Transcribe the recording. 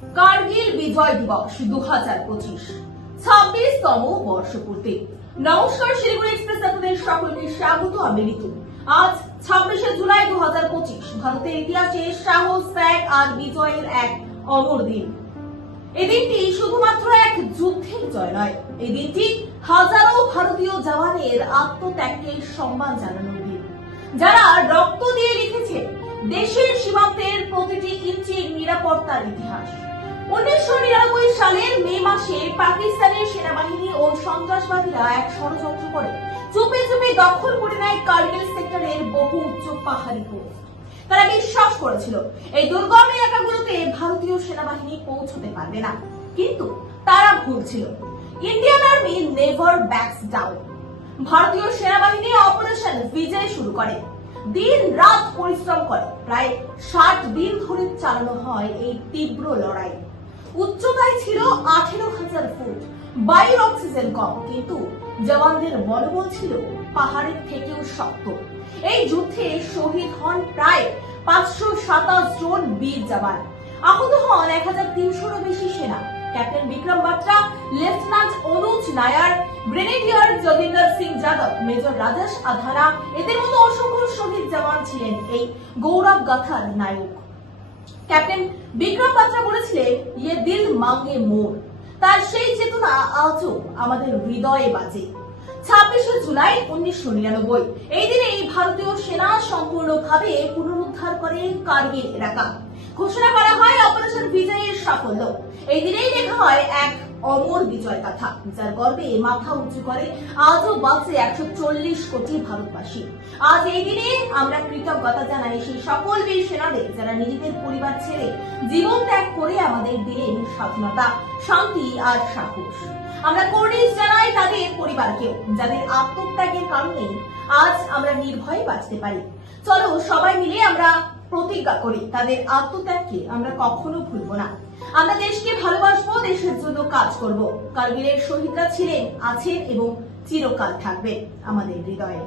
কার্গিল বিজয় দিবস 2025 26তম বর্ষপূর্তি। নমস্কার, শিলিগুড়ি এক্সপ্রেস আপনাদের সকলকে স্বাগত। আমি ঋতু। আজ 26শে জুলাই 2025 ভারতের ইতিহাসে সাহস, ত্যাগ আর বিজয়ের এক অমর দিন। এই দিনটি শুধুমাত্র এক যুদ্ধের জয় নয়, এই দিনটি হাজারো ভারতীয় জওয়ানের আত্মত্যাগকে সম্মান জানানোর দিন, যারা রক্ত দিয়ে লিখেছে দেশের সীমান্তের প্রতিটি ইঞ্চির নিরাপত্তার ইতিহাস। 1999 সালের মে মাসে পাকিস্তানের সেনাবাহিনী ও সন্ত্রাসবাদীরা এক ষড়যন্ত্র করে চুপে চুপে দখল করে নেয় কার্গিল সেক্টরের বহু উচ্চ পাহাড়ি পোস্ট। তারা বিশ্বাস করেছিল এই দুর্গম এলাকাগুলোতে ভারতীয় সেনাবাহিনী পৌঁছতে পারবে না, কিন্তু তারা ভুল ছিল। Indian army never backs down. ভারতীয় সেনাবাহিনী অপারেশন বিজয় শুরু করে, দিন রাত পরিশ্রম করে। প্রায় 60 দিন ধরে চালানো হয় এই তীব্র লড়াই। উচ্চতায় ছিল 18,000 ফুট, বায়ুর অক্সিজেন কম, কিন্তু জওয়ানদের মনোবল ছিল পাহাড়ের থেকেও শক্ত। এই যুদ্ধে শহীদ হন প্রায় 527 জন বীর জওয়ান, আহত হন 1300-এরও বেশি সেনা। ক্যাপ্টেন বিক্রম বাত্রা, লেফটেন্যান্ট অনুজ নায়ার, ব্রিগেডিয়ার যোগেন্দর সিং যাদব, মেজর রাজেশ আধানা, এদের মতো অসংখ্য শহীদ জওয়ান ছিলেন এই গৌরব গাথার নায়ক। ক্যাপ্টেন বিক্রম বাত্রা বলেছিলেন, ইয়ে দিল মাঙ্গে মোর। তার সেই চেতনা আজও আমাদের হৃদয়ে বাজে। 26শে জুলাই 1999 এই দিনেই ভারতীয় সেনা সম্পূর্ণভাবে পুনরুদ্ধার করে কার্গিল এলাকা। ঘোষণা করা হয় অপারেশন বিজয়ের সাফল্য। এই দিনেই লেখা হয় এক অমর বিজয় গাথা, যার গর্বে মাথা উঁচু করে আজও বাঁচে 140 কোটি ভারতবাসী। আজ এই দিনে আমরা কৃতজ্ঞতা জানাই সেই সকল বীর সেনাদের, যারা নিজেদের পরিবার ছেড়ে জীবন ত্যাগ করে আমাদের দিলেন স্বাধীনতা, শান্তি আর সাহস। আমরা কর্নিশ জানাই তাদের পরিবারকেও, যাদের আত্মত্যাগের কারণে আজ আমরা নির্ভয়ে বাঁচতে পারি। চলো সবাই মিলে আমরা প্রতিজ্ঞা করি, তাদের আত্মত্যাগকে আমরা কখনো ভুলব না। আমরা দেশকে ভালোবাসবো, দেশের জন্য কাজ করব। কার্গিলের শহীদরা ছিলেন, আছেন এবং চিরকাল থাকবে আমাদের হৃদয়ে।